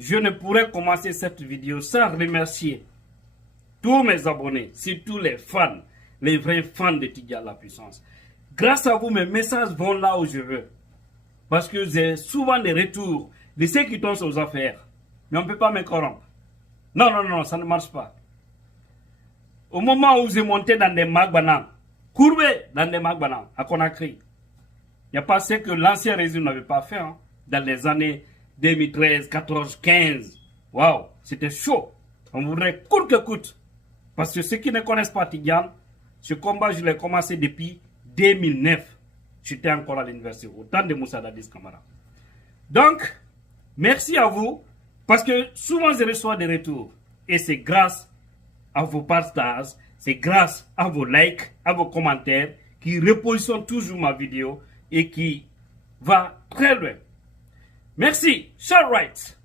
je ne pourrais commencer cette vidéo sans remercier tous mes abonnés, surtout les fans, les vrais fans de Tidjala la puissance. Grâce à vous, mes messages vont là où je veux. Parce que j'ai souvent des retours de ceux qui tombent aux affaires. Mais on ne peut pas me corrompre. Non, ça ne marche pas. Au moment où j'ai monté dans des magbanans, courbé dans des magbanans, à Conakry, il n'y a pas ce que l'ancien régime n'avait pas fait dans les années 2013, 14, 15. Waouh, c'était chaud. On voudrait coûte que coûte. Parce que ceux qui ne connaissent pas Tidjala, ce combat, je l'ai commencé depuis 2009. J'étais encore à l'université, au temps de Moussa Dadis Camara. Donc, merci à vous, parce que souvent je reçois des retours. Et c'est grâce à vos partages, c'est grâce à vos likes, à vos commentaires, qui repositionnent toujours ma vidéo et qui va très loin. Merci, Charles Wright.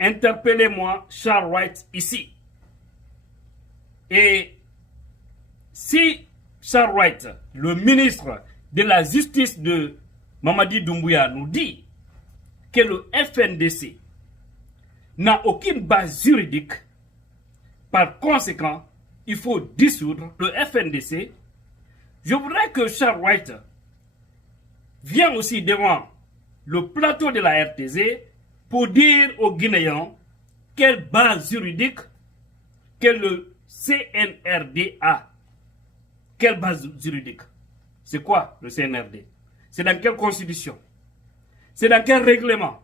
Interpellez-moi, Charles Wright, ici. Et si Charles Wright, le ministre de la Justice de Mamadi Doumbouya, nous dit que le FNDC n'a aucune base juridique, par conséquent, il faut dissoudre le FNDC, je voudrais que Charles Wright vienne aussi devant le plateau de la RTZ pour dire aux Guinéens quelle base juridique que le CNRD a. Quelle base juridique? C'est quoi le CNRD? C'est dans quelle constitution? C'est dans quel règlement?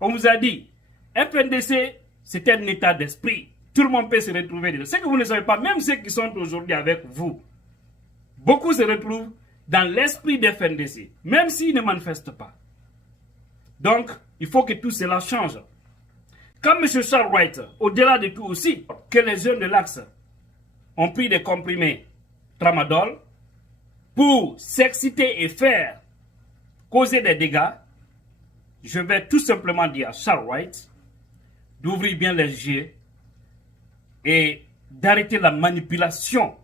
On vous a dit, FNDC, c'est un état d'esprit. Tout le monde peut se retrouver dedans. Ce que vous ne savez pas, même ceux qui sont aujourd'hui avec vous, beaucoup se retrouvent dans l'esprit de FNDC, même s'ils ne manifestent pas. Donc, il faut que tout cela change. Comme M. Charles Wright, au-delà de tout aussi, que les jeunes de l'Axe ont pris des comprimés tramadol pour s'exciter et faire causer des dégâts, je vais tout simplement dire à Charles Wright d'ouvrir bien les yeux et d'arrêter la manipulation,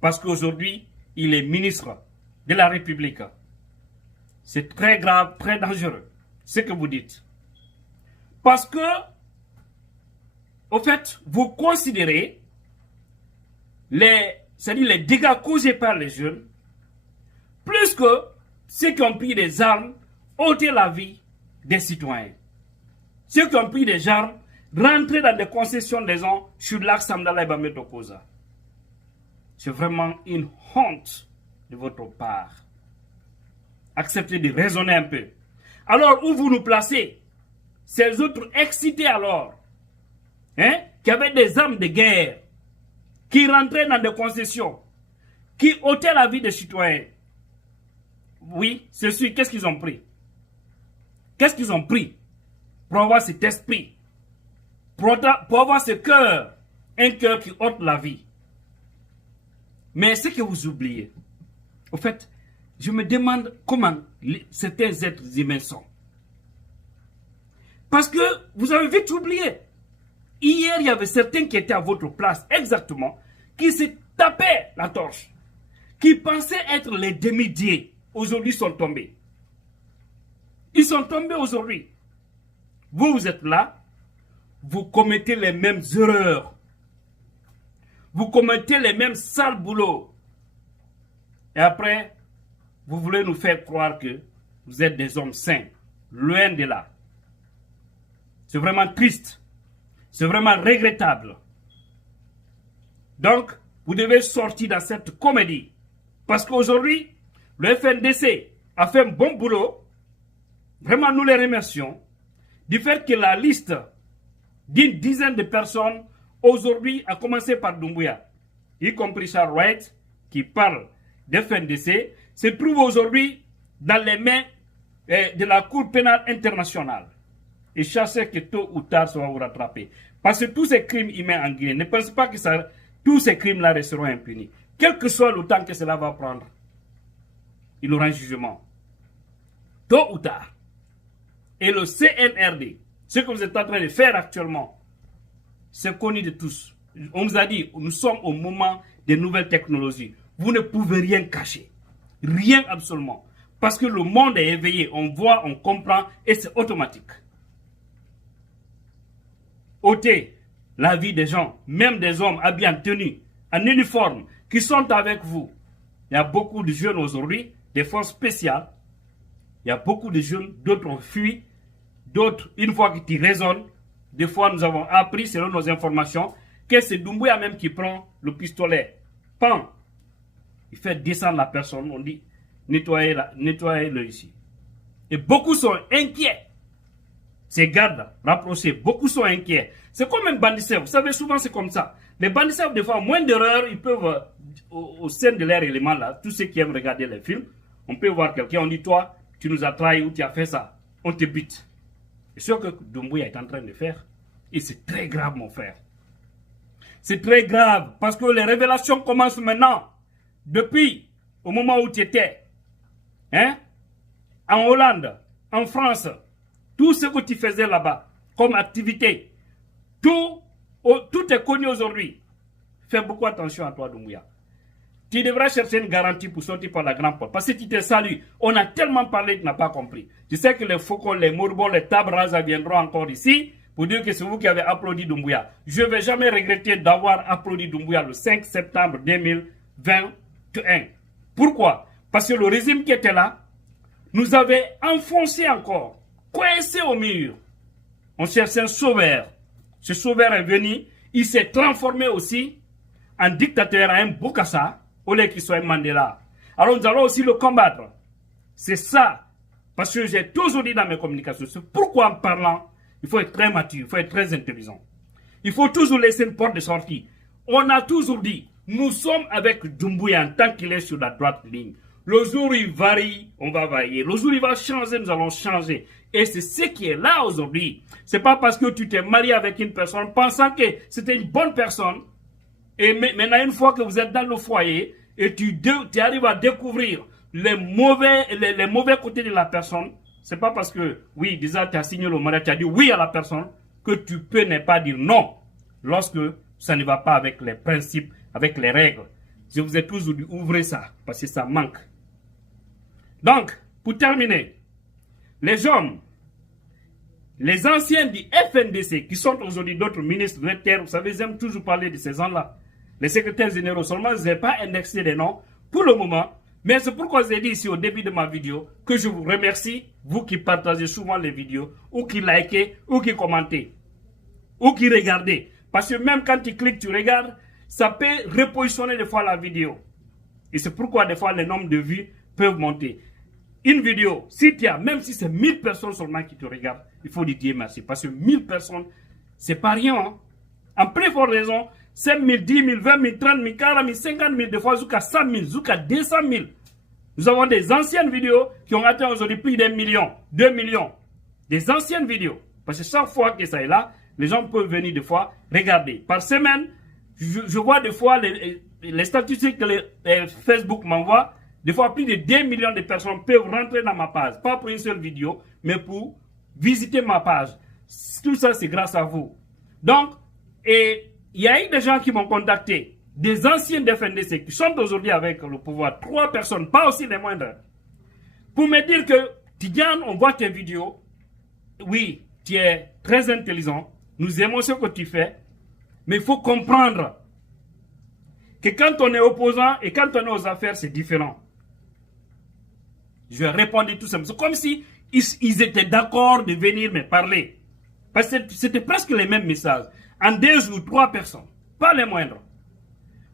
parce qu'aujourd'hui, il est ministre de la République. C'est très grave, très dangereux, ce que vous dites. Parce que, au fait, vous considérez c'est-à-dire les dégâts causés par les jeunes, plus que ceux qui ont pris des armes, ôter la vie des citoyens. Ceux qui ont pris des armes, rentrer dans des concessions des gens sur l'axe Samdala et Bametokoza. C'est vraiment une honte de votre part. Acceptez de raisonner un peu. Alors, où vous nous placez? Ces autres excités alors, qui avaient des armes de guerre, qui rentraient dans des concessions, qui ôtaient la vie des citoyens. Oui, ceux-ci, qu'est-ce qu'ils ont pris? Qu'est-ce qu'ils ont pris pour avoir cet esprit, pour avoir ce cœur, un cœur qui ôte la vie? Mais ce que vous oubliez, au fait, je me demande comment certains êtres humains sont. Parce que vous avez vite oublié. Hier, il y avait certains qui étaient à votre place, exactement, qui se tapaient la torche, qui pensaient être les demi-dieux. Aujourd'hui, sont tombés. Ils sont tombés aujourd'hui. Vous, vous êtes là, vous commettez les mêmes erreurs. Vous commettez les mêmes sales boulots. Et après, vous voulez nous faire croire que vous êtes des hommes sains. Loin de là. C'est vraiment triste. C'est vraiment regrettable. Donc, vous devez sortir dans cette comédie. Parce qu'aujourd'hui, le FNDC a fait un bon boulot. Vraiment, nous les remercions. Du fait que la liste d'une dizaine de personnes, aujourd'hui, a commencé par Doumbouya, y compris Charles Wright, qui parle de FNDC, se trouve aujourd'hui dans les mains de la Cour pénale internationale. Et chassez que tôt ou tard, ça va vous rattraper. Parce que tous ces crimes humains en Guinée, ne pensez pas que tous ces crimes-là resteront impunis. Quel que soit le temps que cela va prendre, il aura un jugement. Tôt ou tard. Et le CNRD, ce que vous êtes en train de faire actuellement, c'est connu de tous. On vous a dit, nous sommes au moment des nouvelles technologies. Vous ne pouvez rien cacher. Rien absolument. Parce que le monde est éveillé. On voit, on comprend et c'est automatique. ôter la vie des gens, même des hommes habillés en tenue, en uniforme, qui sont avec vous. Il y a beaucoup de jeunes aujourd'hui, des forces spéciales. Il y a beaucoup de jeunes, d'autres ont fui, d'autres, une fois que tu raisonnes, des fois nous avons appris, selon nos informations, que c'est Doumbouya même qui prend le pistolet. Pan. Il fait descendre la personne, on dit, nettoyez-le ici. Et beaucoup sont inquiets. Ces gardes rapprochés, beaucoup sont inquiets. C'est comme un bandit. Vous savez, souvent c'est comme ça. Les bandits, des fois, moins d'erreurs, ils peuvent, au sein de leur élément là, tous ceux qui aiment regarder les films, on peut voir quelqu'un, on dit, toi, tu nous as trahi ou tu as fait ça. On te bute. C'est sûr que Doumbouya est en train de faire. Et c'est très grave, mon frère. C'est très grave parce que les révélations commencent maintenant. Depuis au moment où tu étais, hein, en Hollande, en France, tout ce que tu faisais là-bas comme activité, tout est connu aujourd'hui. Fais beaucoup attention à toi, Doumbouya. Tu devras chercher une garantie pour sortir par la grande porte. Parce que tu te salues. On a tellement parlé, tu n'as pas compris. Tu sais que les faucons, les Mourbons, les Tabraza viendront encore ici pour dire que c'est vous qui avez applaudi Doumbouya. Je ne vais jamais regretter d'avoir applaudi Doumbouya le 5 septembre 2021. Pourquoi? Parce que le régime qui était là nous avait enfoncé encore, coincé au mur. On cherchait un sauveur. Ce sauveur est venu. Il s'est transformé aussi en dictateur, en Bokassa, au lieu qu'il soit un Mandela. Alors nous allons aussi le combattre. C'est ça. Parce que j'ai toujours dit dans mes communications, c'est pourquoi en parlant, il faut être très mature, il faut être très intelligent. Il faut toujours laisser une porte de sortie. On a toujours dit, nous sommes avec Doumbouya en tant qu'il est sur la droite ligne. Le jour où il varie, on va varier. Le jour où il va changer, nous allons changer. Et c'est ce qui est là aujourd'hui. C'est pas parce que tu t'es marié avec une personne pensant que c'était une bonne personne. Et maintenant, une fois que vous êtes dans le foyer et tu arrives à découvrir les mauvais côtés de la personne, c'est pas parce que, oui, déjà, tu as signé le mariage, tu as dit oui à la personne, que tu peux ne pas dire non lorsque ça ne va pas avec les principes, avec les règles. Je vous ai toujours dit, ouvrez ça, parce que ça manque. Donc, pour terminer, les hommes, les anciens du FNDC, qui sont aujourd'hui d'autres ministres de l'Intérieur, vous savez, j'aime toujours parler de ces gens-là. Les secrétaires généraux, seulement, je n'ai pas indexé les noms pour le moment. Mais c'est pourquoi j'ai dit ici au début de ma vidéo que je vous remercie, vous qui partagez souvent les vidéos, ou qui likez, ou qui commentez, ou qui regardez. Parce que même quand tu cliques, tu regardes, ça peut repositionner des fois la vidéo. Et c'est pourquoi des fois les nombres de vues peuvent monter. Une vidéo, si tu as, même si c'est 1000 personnes seulement qui te regardent, il faut dire merci. Parce que 1000 personnes, c'est pas rien. Hein? En très forte raison, 5 000, 10 000, 20 000, 30 000, 40 000, 50 000, des fois jusqu'à 100 000, jusqu'à 200 000. Nous avons des anciennes vidéos qui ont atteint aujourd'hui plus d'1 million, 2 millions. Des anciennes vidéos. Parce que chaque fois que ça est là, les gens peuvent venir des fois regarder. Par semaine, je vois des fois les statistiques que Facebook m'envoie. Des fois, plus de 2 millions de personnes peuvent rentrer dans ma page. Pas pour une seule vidéo, mais pour visiter ma page. Tout ça, c'est grâce à vous. Donc, et il y a eu des gens qui m'ont contacté. Des anciens de FNDC qui sont aujourd'hui avec le pouvoir. 3 personnes, pas aussi les moindres. Pour me dire que, Tidiane, on voit tes vidéos. Oui, tu es très intelligent. Nous aimons ce que tu fais. Mais il faut comprendre que quand on est opposant et quand on est aux affaires, c'est différent. Je répondais tout simplement. C'est comme si ils étaient d'accord de venir me parler. Parce que c'était presque les mêmes messages. En 2 ou 3 personnes. Pas les moindres.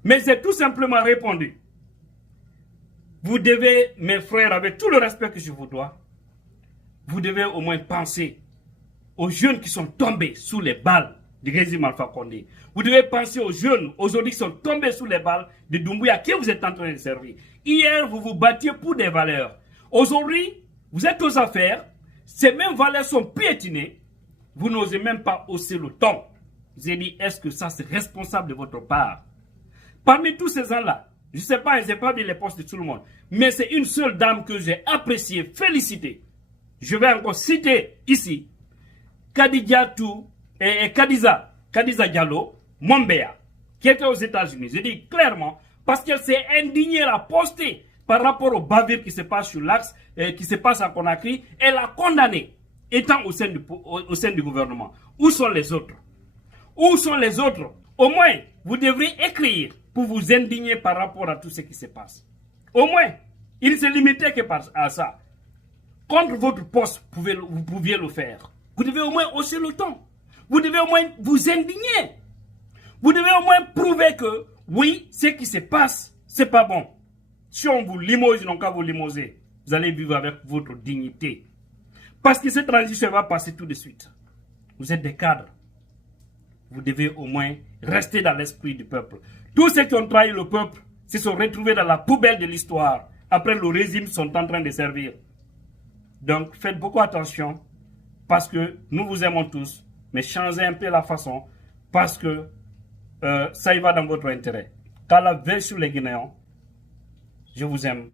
Mais j'ai tout simplement répondu. Vous devez, mes frères, avec tout le respect que je vous dois, vous devez au moins penser aux jeunes qui sont tombés sous les balles du régime Alpha Condé. Vous devez penser aux jeunes aujourd'hui qui sont tombés sous les balles de Doumbouya qui vous êtes en train de servir. Hier, vous vous battiez pour des valeurs. Aujourd'hui, vous êtes aux affaires. Ces mêmes valeurs sont piétinées. Vous n'osez même pas hausser le ton. J'ai dit, est-ce que ça c'est responsable de votre part? Parmi tous ces gens-là, je ne sais pas, je n'ai pas mis les postes de tout le monde, mais c'est une seule dame que j'ai appréciée, félicitée. Je vais encore citer ici Khadija Diallo, Mombea, qui était aux États-Unis. Je dis clairement, parce qu'elle s'est indignée à poster par rapport au bavure qui se passe sur l'axe, qui se passe à Conakry, elle a condamné, étant au sein du gouvernement. Où sont les autres? Où sont les autres? Au moins, vous devriez écrire pour vous indigner par rapport à tout ce qui se passe. Au moins, il ne se limitait que à ça. Contre votre poste, vous pouviez le faire. Vous devez au moins hausser le ton. Vous devez au moins vous indigner. Vous devez au moins prouver que, oui, ce qui se passe, c'est pas bon. Si on vous limoge, ils n'ont qu'à vous limoger. Vous allez vivre avec votre dignité. Parce que cette transition va passer tout de suite. Vous êtes des cadres. Vous devez au moins rester dans l'esprit du peuple. Tous ceux qui ont trahi le peuple se sont retrouvés dans la poubelle de l'histoire. Après, le régime sont en train de servir. Donc, faites beaucoup attention parce que nous vous aimons tous, mais changez un peu la façon parce que ça y va dans votre intérêt. Qu'Allah veille sur les Guinéens. Je vous aime.